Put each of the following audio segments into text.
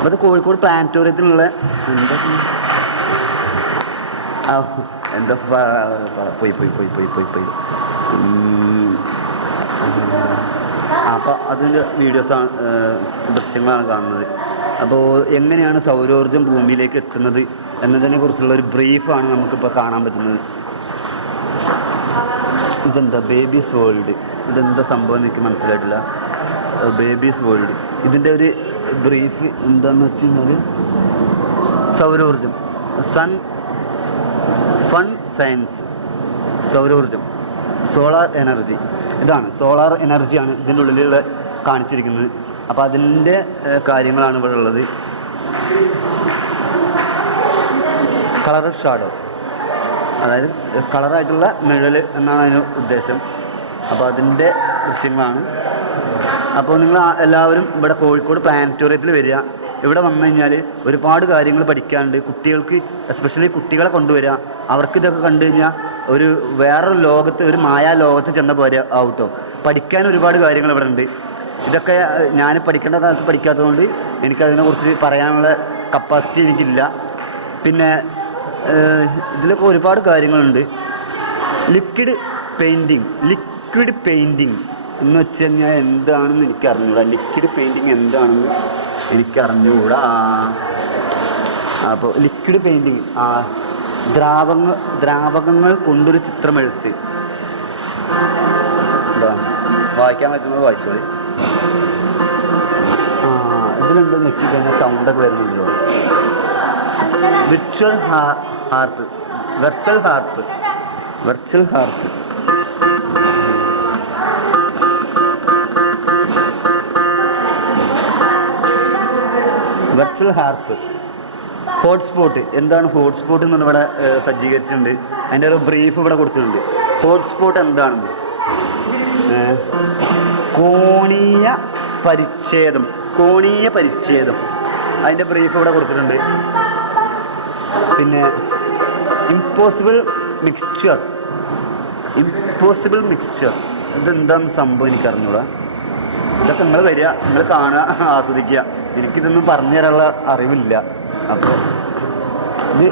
അപ്പോൾ അത് കോഴിക്കോട് പ്ലാനറ്റോറിയത്തിലുള്ള എന്താ പോയി പോയി പോയി പോയി പോയി പോയി അപ്പോൾ അതിൻ്റെ വീഡിയോസാണ് ദൃശ്യങ്ങളാണ് കാണുന്നത്. അപ്പോൾ എങ്ങനെയാണ് സൗരോർജ്ജം ഭൂമിയിലേക്ക് എത്തുന്നത് എന്നതിനെ കുറിച്ചുള്ള ഒരു ബ്രീഫാണ് നമുക്കിപ്പോൾ കാണാൻ പറ്റുന്നത്. ഇതെന്താ ബേബീസ് വേൾഡ്, ഇതെന്താ സംഭവം എനിക്ക് മനസ്സിലായിട്ടില്ല. ബേബീസ് വേൾഡ് ഇതിൻ്റെ ഒരു ബ്രീഫ് എന്താണെന്ന് വെച്ച് കഴിഞ്ഞാൽ സൗരോർജ്ജം ഫൺ സയൻസ്, സൗരോർജ്ജം, സോളാർ എനർജി. ഇതാണ് സോളാർ എനർജിയാണ് ഇതിൻ്റെ ഉള്ളിലുള്ള കാണിച്ചിരിക്കുന്നത്. അപ്പോൾ അതിൻ്റെ കാര്യങ്ങളാണ് ഇവിടെ ഉള്ളത്. കളർ ഷാഡോ, അതായത് കളറായിട്ടുള്ള നിഴൽ എന്നാണ് അതിന് ഉദ്ദേശം. അപ്പോൾ അതിൻ്റെ ദൃശ്യങ്ങളാണ്. അപ്പോൾ നിങ്ങൾ എല്ലാവരും ഇവിടെ കോഴിക്കോട് പ്ലാനറ്റോറിയത്തിൽ വരിക. ഇവിടെ വന്നു കഴിഞ്ഞാൽ ഒരുപാട് കാര്യങ്ങൾ പഠിക്കാനുണ്ട്. കുട്ടികൾക്ക്, എസ്പെഷ്യലി കുട്ടികളെ കൊണ്ടുവരിക. അവർക്ക് ഇതൊക്കെ കണ്ടു കഴിഞ്ഞാൽ ഒരു വേറൊരു ലോകത്ത്, ഒരു മായാ ലോകത്ത് ചെന്ന പോലെ ആവട്ടോ. പഠിക്കാൻ ഒരുപാട് കാര്യങ്ങൾ ഇവിടെ ഉണ്ട്. ഇതൊക്കെ ഞാൻ പഠിക്കേണ്ട കാലത്ത് പഠിക്കാത്തതുകൊണ്ട് എനിക്കതിനെക്കുറിച്ച് പറയാനുള്ള കപ്പാസിറ്റി എനിക്കില്ല. പിന്നെ ഇതിലൊക്കെ ഒരുപാട് കാര്യങ്ങളുണ്ട്. ലിക്വിഡ് പെയിൻറ്റിങ് എന്ന് വെച്ച് കഴിഞ്ഞാൽ എന്താണെന്ന് എനിക്കറിഞ്ഞൂടാ. ലിക്വിഡ് പെയിൻറ്റിങ് എന്താണെന്ന് എനിക്കറിഞ്ഞുകൂടാ. അപ്പോൾ ലിക്വിഡ് പെയിൻറ്റിങ് ദ്രാവകങ്ങൾ കൊണ്ടൊരു ചിത്രമെഴുത്ത്. എന്താ വായിക്കാൻ പറ്റുന്നത് വായിച്ചോളി. ഇതിലുണ്ട് നെക്കി കഴിഞ്ഞാൽ സൗണ്ടൊക്കെ വരുന്നുണ്ടല്ലോ. Virtual harp. ഹോട്ട്സ്പോട്ട് എന്താണ് ഹോട്ട്സ്പോട്ട് എന്ന് ഇവിടെ സജ്ജീകരിച്ചിട്ടുണ്ട്. അതിൻ്റെ ഒരു ബ്രീഫ് ഇവിടെ കൊടുത്തിട്ടുണ്ട്. ഹോട്ട്സ്പോട്ട് എന്താണെന്ന് കോണീയ പരിച്ഛേദം അതിൻ്റെ ബ്രീഫ് ഇവിടെ കൊടുത്തിട്ടുണ്ട്. പിന്നെ ഇമ്പോസിബിൾ മിക്സ്ചർ ഇതെന്താണെന്ന് സംഭവം എനിക്കറിഞ്ഞൂടാ. ഇതൊക്കെ നിങ്ങൾ വരിക, നിങ്ങൾ കാണുക, ആസ്വദിക്കുക. എനിക്കിതൊന്നും പറഞ്ഞു തരാനുള്ള അറിവില്ല. അപ്പോൾ ഇത്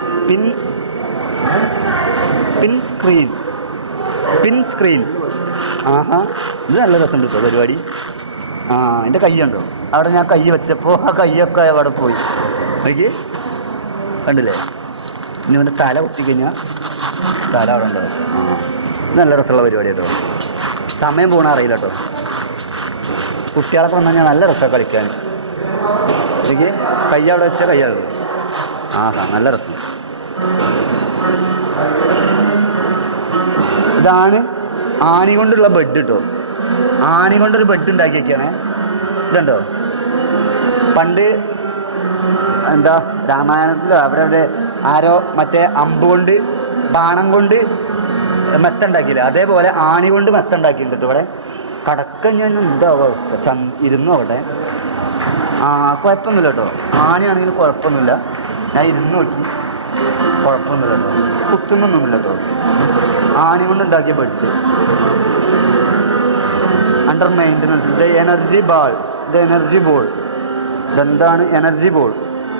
പിൻ സ്ക്രീൻ ആഹാ, ഇത് നല്ല രസമുണ്ട് കേട്ടോ പരിപാടി. എൻ്റെ കൈയുണ്ടോ അവിടെ? ഞാൻ കൈ വെച്ചപ്പോൾ ആ കൈയൊക്കെ അവിടെ പോയി. എനിക്ക് കണ്ടില്ലേ? ഇനി അവൻ്റെ തല പൊട്ടിക്കഴിഞ്ഞാൽ തല അവിടെ ഉണ്ടാവും. ഇത് നല്ല രസമുള്ള പരിപാടി കേട്ടോ. സമയം പോകണ അറിയില്ല കേട്ടോ. കുട്ടികളൊക്കെ വന്നു കഴിഞ്ഞാൽ നല്ല രസമാണ് കളിക്കാൻ. എനിക്ക് കൈ അവിടെ വെച്ച കൈയാണ്. നല്ല രസം. ഇതാണ് ആണി കൊണ്ടുള്ള ബെഡ് കേട്ടോ. ആണി കൊണ്ടൊരു ബെഡ് ഉണ്ടാക്കി വയ്ക്കുകയാണേ. ഇതുണ്ടോ? പണ്ട് എന്താ രാമായണത്തിലോ അവിടെ ആരോ മറ്റേ അമ്പ് കൊണ്ട് ബാണം കൊണ്ട് മെത്ത ഉണ്ടാക്കിയില്ല, അതേപോലെ ആണി കൊണ്ട് മെത്ത ഉണ്ടാക്കിയിട്ടുണ്ട് ഇവിടെ. കടക്കം ഞാൻ എന്താ അവസ്ഥ, ഇരുന്നു അവിടെ. കുഴപ്പമൊന്നുമില്ല കേട്ടോ. ആണിയാണെങ്കിൽ കുഴപ്പമൊന്നുമില്ല. ഞാൻ ഇരുന്ന് നോക്കി, കുഴപ്പമൊന്നുമില്ല കേട്ടോ. കുത്തുന്നൊന്നുമില്ല കേട്ടോ. ആണി കൊണ്ട് ഉണ്ടാക്കിയ bed. Under maintenance. Energy ball. ഇതെന്താണ് എനർജി ബോൾ?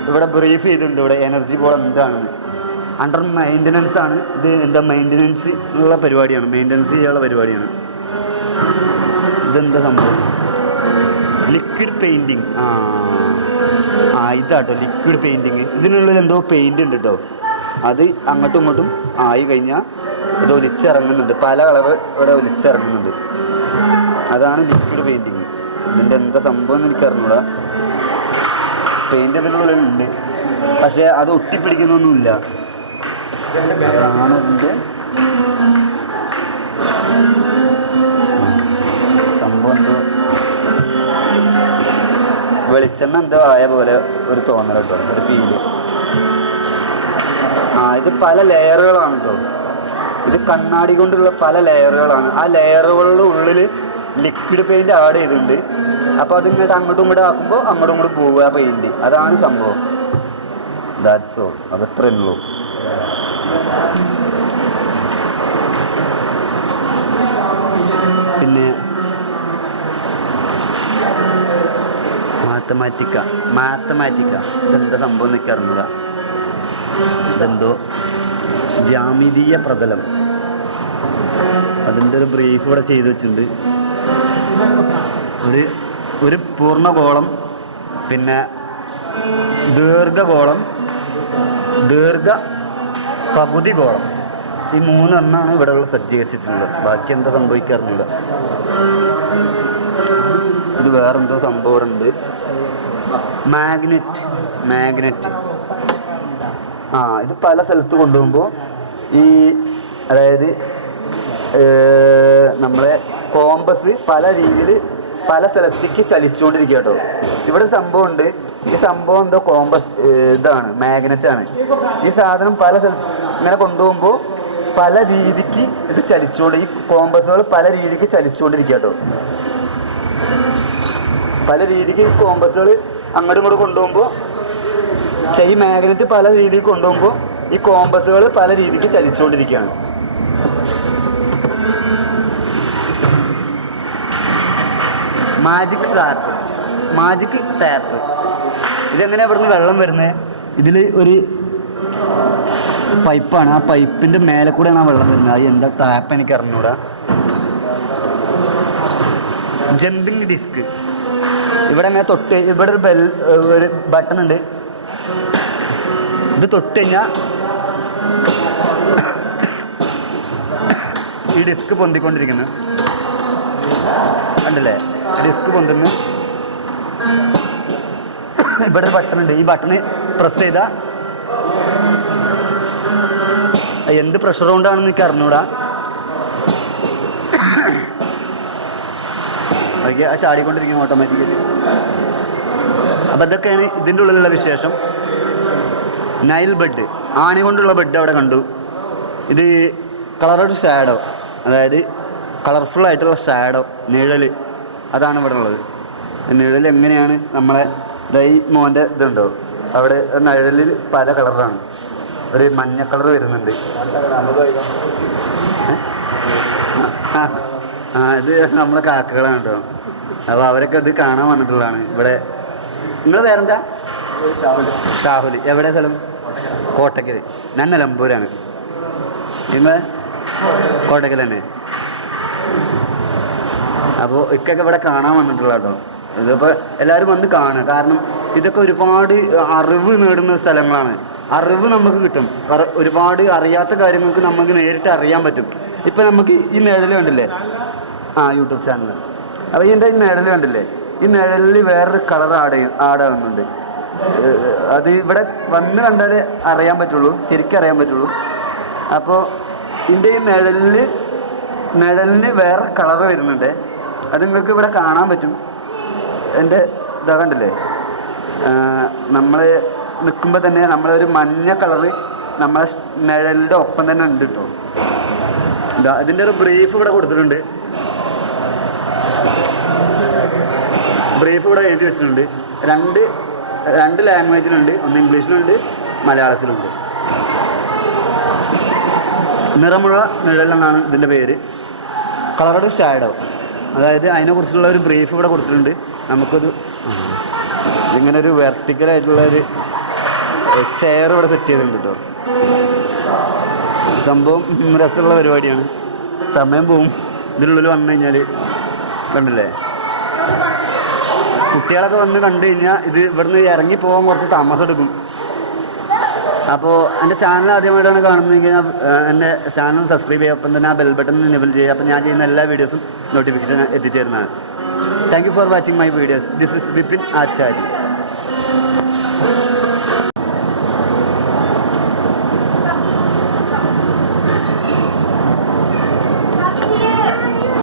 ഇവിടെ ബ്രീഫ് ചെയ്തിട്ടുണ്ട്. ഇവിടെ എനർജി ബോൾ എന്താണെന്ന്. അണ്ടർ മെയിൻ്റനൻസ് ആണ് ഇത്. എന്താ മെയിൻ്റനൻസ് ഉള്ള പരിപാടിയാണ്, മെയിൻ്റനൻസ് ചെയ്യാനുള്ള പരിപാടിയാണ്. ഇതെന്താ സംഭവം? Liquid painting. ഇതാട്ടോ ലിക്വിഡ് പെയിൻറ്റിങ്. ഇതിനുള്ളിൽ എന്തോ പെയിൻ്റ് ഉണ്ട് കേട്ടോ. അത് അങ്ങോട്ടും ഇങ്ങോട്ടും ആയി കഴിഞ്ഞാൽ ഇത് ഒലിച്ചിറങ്ങുന്നുണ്ട്. പല കളറ് ഇവിടെ ഒലിച്ചിറങ്ങുന്നുണ്ട്. അതാണ് ലിക്വിഡ് പെയിൻറ്റിങ്. ഇതിൻ്റെ എന്താ സംഭവം എന്ന് എനിക്ക് അറിഞ്ഞൂടാ. പെയിൻ്റ് ഇതിനുള്ളിലുണ്ട്, പക്ഷേ അത് ഒട്ടിപ്പിടിക്കുന്നൊന്നുമില്ല. അതാണ് ഇതിൻ്റെ സംഭവം. എന്തോ വെളിച്ചെണ്ണ എന്തോ ആയ പോലെ ഒരു തോന്നൽ കേട്ടോ, ഒരു ഫീല്. ഇത് പല ലെയറുകളാണ് കേട്ടോ. ഇത് കണ്ണാടി കൊണ്ടുള്ള പല ലെയറുകളാണ്. ആ ലെയറുകളുടെ ഉള്ളിൽ ലിക്വിഡ് പെയിൻറ്റ് ആഡ് ചെയ്തിട്ടുണ്ട്. അപ്പോൾ അതിങ്ങോട്ട് അങ്ങോട്ടും ഇങ്ങോട്ട് ആക്കുമ്പോൾ അങ്ങോട്ടും ഇങ്ങോട്ട് പോവുക പെയിൻറ്റ്. അതാണ് സംഭവം. That's all. അതത്രേ ഉള്ളൂ. പിന്നെ മാത്തമാറ്റിക്ക ഇതെന്താ സംഭവം എന്നൊക്കെ അറിഞ്ഞൂടാ. ഇതെന്തോ ജ്യാമിതീയ പ്രതലം, അതിൻ്റെ ഒരു ബ്രീഫ് ഇവിടെ ചെയ്ത് വെച്ചിട്ടുണ്ട്. ഒരു പൂർണ്ണഗോളം, പിന്നെ ദീർഘഗോളം, പകുതി ഗോളം, ഈ 3 എണ്ണമാണ് ഇവിടെ ഉള്ള സജ്ജീകരിച്ചിട്ടുള്ളത്. ബാക്കി എന്താ സംഭവിക്കാറില്ല. ഇത് വേറെന്തോ സംഭവം ഉണ്ട്. മാഗ്നറ്റ് ഇത് പല സ്ഥലത്ത് കൊണ്ടുപോകുമ്പോൾ അതായത് നമ്മളെ കോമ്പസ് പല രീതിയിൽ പല സ്ഥലത്തേക്ക് ചലിച്ചുകൊണ്ടിരിക്കുക കേട്ടോ. ഇവിടെ സംഭവം ഉണ്ട്. ഈ സംഭവം എന്തോ കോമ്പസ് ഇതാണ്, മാഗ്നറ്റാണ്. ഈ സാധനം പല സ്ഥലത്ത് ഇങ്ങനെ കൊണ്ടുപോകുമ്പോൾ പല രീതിക്ക് ഇത് ഈ കോമ്പസുകൾ പല രീതിക്ക് ചലിച്ചുകൊണ്ടിരിക്കുക കേട്ടോ. പല രീതിക്ക് ഈ കോമ്പസുകൾ അങ്ങോട്ടും ഇങ്ങോട്ടും കൊണ്ടുപോകുമ്പോൾ ഈ മാഗ്നറ്റ് പല രീതിക്ക് കൊണ്ടുപോകുമ്പോൾ ഈ കോമ്പസുകൾ പല രീതിക്ക് ചലിച്ചുകൊണ്ടിരിക്കുകയാണ്. മാജിക് ടാപ്പ് ഇതെങ്ങനെയാണ് ഇവിടുന്ന് വെള്ളം വരുന്നത്? ഇതിൽ ഒരു പൈപ്പാണ്. ആ പൈപ്പിൻ്റെ മേലെ കൂടെയാണ് ആ വെള്ളം വരുന്നത്. അത് എന്താ ടാപ്പ് എനിക്ക് അറിഞ്ഞൂടാ. ജമ്പിങ് ഡിസ്ക് ഇവിടെ അങ്ങനെ ഇവിടെ ഒരു ബട്ടൺ ഉണ്ട്. ഇത് തൊട്ട് കഴിഞ്ഞാൽ ഈ ഡിസ്ക് പൊന്തിക്കൊണ്ടിരിക്കുന്നു കണ്ടില്ലേ? ഡിസ്ക് പൊന്തുന്നു. ഇവിടെ ഒരു ബട്ടൺ ഉണ്ട്. ഈ ബട്ടണ് പ്രസ് ചെയ്താൽ എന്ത് പ്രഷർ കൊണ്ടാണെന്ന് എനിക്ക് അറിഞ്ഞൂടാ. ഓക്കെ, ആ ചാടിക്കൊണ്ടിരിക്കും ഓട്ടോമാറ്റിക്കലി. അപ്പം ഇതൊക്കെയാണ് ഇതിൻ്റെ ഉള്ളിലുള്ള വിശേഷം. നൈൽ ബെഡ്, ആണി കൊണ്ടുള്ള ബെഡ് അവിടെ കണ്ടു. ഇത് കളറഡ് ഷാഡോ, അതായത് കളർഫുൾ ആയിട്ടുള്ള ഷാഡോ, നിഴൽ, അതാണ് ഇവിടെ ഉള്ളത്. നിഴൽ എങ്ങനെയാണ് നമ്മളെ ഈ മോൻ്റെ ഇതുണ്ടോ അവിടെ നിഴലിൽ പല കളറാണ്. ഒരു മഞ്ഞ കളർ വരുന്നുണ്ട്. ഇത് നമ്മളെ കാക്കകളാണ് കേട്ടോ. അപ്പോൾ അവരൊക്കെ ഇത് കാണാൻ വന്നിട്ടുള്ളതാണ് ഇവിടെ. നിങ്ങൾ വേറെന്താ? ഷാഹുൽ. എവിടെ സ്ഥലം? കോട്ടക്കൽ. ഞാൻ നിലമ്പൂരാണ്. നിങ്ങൾ കോട്ടക്കൽ തന്നെ. അപ്പോൾ ഇക്കൊക്കെ ഇവിടെ കാണാൻ വന്നിട്ടുള്ള കേട്ടോ. ഇതിപ്പോൾ എല്ലാവരും വന്ന് കാണുക. കാരണം ഇതൊക്കെ ഒരുപാട് അറിവ് നേടുന്ന സ്ഥലങ്ങളാണ്. അറിവ് നമുക്ക് കിട്ടും. ഒരുപാട് അറിയാത്ത കാര്യങ്ങൾക്ക് നമുക്ക് നേരിട്ട് അറിയാൻ പറ്റും. ഇപ്പം നമുക്ക് ഈ നിഴൽ കണ്ടില്ലേ? YouTube channel. അപ്പോൾ ഇതിൻ്റെ ഈ നിഴൽ കണ്ടില്ലേ? ഈ നിഴലിൽ വേറൊരു കളർ ആടാകുന്നുണ്ട്. അത് ഇവിടെ വന്ന് കണ്ടാലേ അറിയാൻ പറ്റുള്ളൂ, ശരിക്കും അറിയാൻ പറ്റുള്ളൂ. അപ്പോൾ ഇതിൻ്റെ ഈ നിഴലിന് വേറെ കളർ വരുന്നുണ്ട്. അത് നിങ്ങൾക്ക് ഇവിടെ കാണാൻ പറ്റും. എൻ്റെ ഇതാ കണ്ടില്ലേ? നമ്മൾ നിൽക്കുമ്പോൾ തന്നെ നമ്മളൊരു മഞ്ഞ കളറ് നമ്മളെ നിഴലിൻ്റെ ഒപ്പം തന്നെ ഉണ്ട് കേട്ടോ. ഇതാ ഇതിൻ്റെ ഒരു ബ്രീഫ് ഇവിടെ കൊടുത്തിട്ടുണ്ട്. ബ്രീഫ് ഇവിടെ എഴുതി വെച്ചിട്ടുണ്ട്. രണ്ട് ലാംഗ്വേജിലുണ്ട്. ഒന്ന് ഇംഗ്ലീഷിലുണ്ട്, മലയാളത്തിലുണ്ട്. നിറമുള്ള നിഴൽ എന്നാണ് ഇതിൻ്റെ പേര്. കളറഡ് ഷാഡോ, അതായത് അതിനെക്കുറിച്ചുള്ള ഒരു ബ്രീഫ് ഇവിടെ കൊടുത്തിട്ടുണ്ട്. നമുക്കത് ഇങ്ങനെ ഒരു വെർട്ടിക്കലായിട്ടുള്ളൊരു ചെയർ ഇവിടെ സെറ്റ് ചെയ്തിട്ടുണ്ട് കേട്ടോ. സംഭവം രസമുള്ള പരിപാടിയാണ്. സമയം പോവും ഇതിനുള്ളിൽ വന്നു കഴിഞ്ഞാൽ. കണ്ടില്ലേ? കുട്ടികളൊക്കെ വന്ന് കണ്ടു കഴിഞ്ഞാൽ ഇത് ഇവിടുന്ന് ഇറങ്ങി പോകാൻ കുറച്ച് താമസം എടുക്കും. അപ്പോൾ എൻ്റെ ചാനൽ ആദ്യമായിട്ടാണ് കാണുന്നതെങ്കിൽ എൻ്റെ ചാനൽ സബ്സ്ക്രൈബ് ചെയ്യുക. അപ്പം തന്നെ ആ ബെൽ ബട്ടൺ എനേബിൾ ചെയ്യുക. അപ്പം ഞാൻ ചെയ്യുന്ന എല്ലാ വീഡിയോസും നോട്ടിഫിക്കേഷൻ എത്തിച്ചേരുന്നതാണ്. Thank you for watching my videos. This is Vipin Acharya.